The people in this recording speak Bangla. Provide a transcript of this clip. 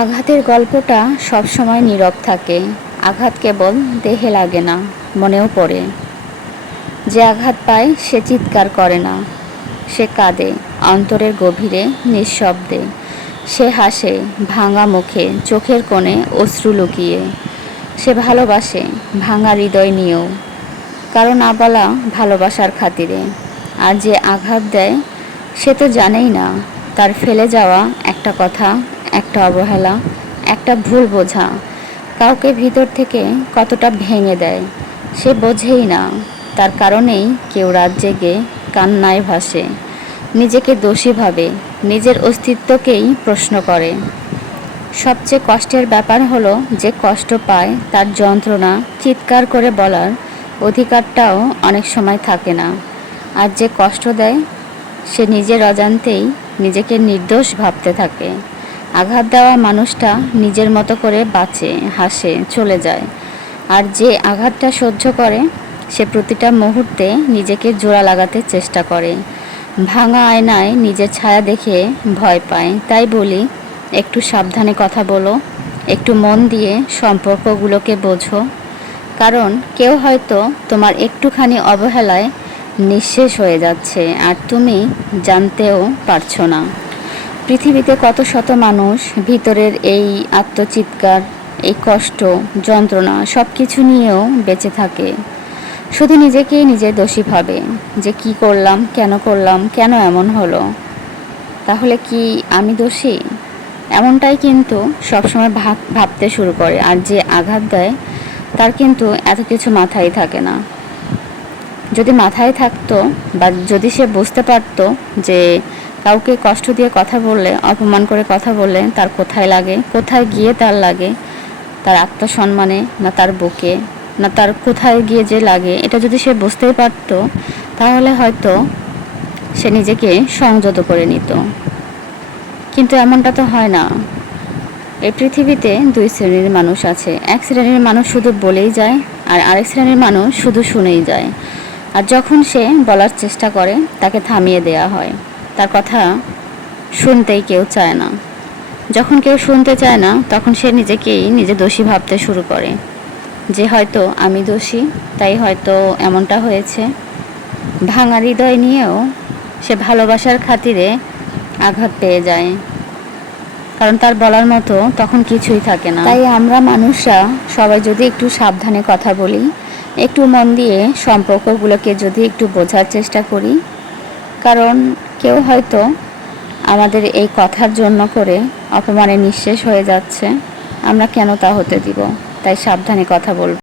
আঘাতের গল্পটা সবসময় নীরব থাকে। আঘাত কেবল দেহে লাগে না, মনেও পড়ে। যে আঘাত পায় সে চিৎকার করে না, সে কাঁদে অন্তরের গভীরে নিঃশব্দে। সে হাসে ভাঙা মুখে, চোখের কোণে অশ্রু লুকিয়ে। সে ভালোবাসে ভাঙা হৃদয় নিয়েও, কারো না বলা ভালোবাসার খাতিরে। আর যে আঘাত দেয় সে তো জানেই না তার ফেলে যাওয়া একটা কথা, একটা অবহেলা, একটা ভুল বোঝা কাউকে ভিতর থেকে কতটা ভেঙে দেয় সে বোঝেই না। তার কারণেই কেউ রাত জেগে কান্নায় ভাসে, নিজেকে দোষী ভাবে, নিজের অস্তিত্বকেই প্রশ্ন করে। সবচেয়ে কষ্টের ব্যাপার হলো যে কষ্ট পায় তার যন্ত্রণা চিৎকার করে বলার অধিকারটাও অনেক সময় থাকে না। আর যে কষ্ট দেয় সে নিজের অজান্তেই নিজেকে নির্দোষ ভাবতে থাকে। আঘাত দেওয়া মানুষটা নিজের মতো করে বাঁচে, হাসে, চলে যায়। আর যে আঘাতটা সহ্য করে সে প্রতিটা মুহূর্তে নিজেকে জোড়া লাগাতে চেষ্টা করে। ভাঙা আয়নায় নিজের ছায়া দেখে ভয় পায়। তাই বলি, একটু সাবধানে কথা বলো, একটু মন দিয়ে সম্পর্কগুলোকে বোঝো। কারণ কেউ হয়তো তোমার একটুখানি অবহেলায় নিঃশেষ হয়ে যাচ্ছে, আর তুমি জানতেও পারছো না। পৃথিবীতে কত শত মানুষ ভিতরের এই আত্মচিৎকার, এই কষ্ট, যন্ত্রণা সব কিছু নিয়েও বেঁচে থাকে। শুধু নিজেকেই নিজে দোষী ভাবে যে কি করলাম, কেন এমন হলো। তাহলে কি আমি দোষী? এমনটাই কিন্তু সবসময় ভাবতে শুরু করে। আর যে আঘাত দেয় তার কিন্তু এত কিছু মাথায় থাকে না। যদি মাথায় থাকতো, বা যদি সে বুঝতে পারতো যে কাউকে কষ্ট দিয়ে কথা বললে, অপমান করে কথা বললে তার কোথায় লাগে, কোথায় গিয়ে তার লাগে, তার আত্মসম্মানে না তার বুকে, না তার কোথায় গিয়ে যে লাগে, এটা যদি সে বুঝতেই পারতো তাহলে হয়তো সে নিজেকে সংযত করে নিত। কিন্তু এমনটা তো হয় না। এই পৃথিবীতে দুই শ্রেণীর মানুষ আছে। এক শ্রেণীর মানুষ শুধু বলেই যায়, আর আরেক শ্রেণীর মানুষ শুধু শুনেই যায়। আর যখন সে বলার চেষ্টা করে তাকে থামিয়ে দেয়া হয়, তার কথা শুনতেই কেউ চায় না। যখন কেউ শুনতে চায় না তখন সে নিজেকেই নিজে দোষী ভাবতে শুরু করে যে হয়তো আমি দোষী, তাই হয়তো এমনটা হয়েছে। ভাঙা হৃদয় নিয়েও সে ভালোবাসার খাতিরে আঘাত পেয়ে যায়, কারণ তার বলার মতো তখন কিছুই থাকে না। তাই আমরা মানুষরা সবাই যদি একটু সাবধানে কথা বলি, একটু মন দিয়ে সম্পর্কগুলোকে যদি একটু বোঝার চেষ্টা করি, কারণ কেউ হয়তো আমাদের এই কথার জন্য করে অপমানে নিঃশেষ হয়ে যাচ্ছে, আমরা কেন তা হতে দিব? তাই সাবধানে কথা বলব।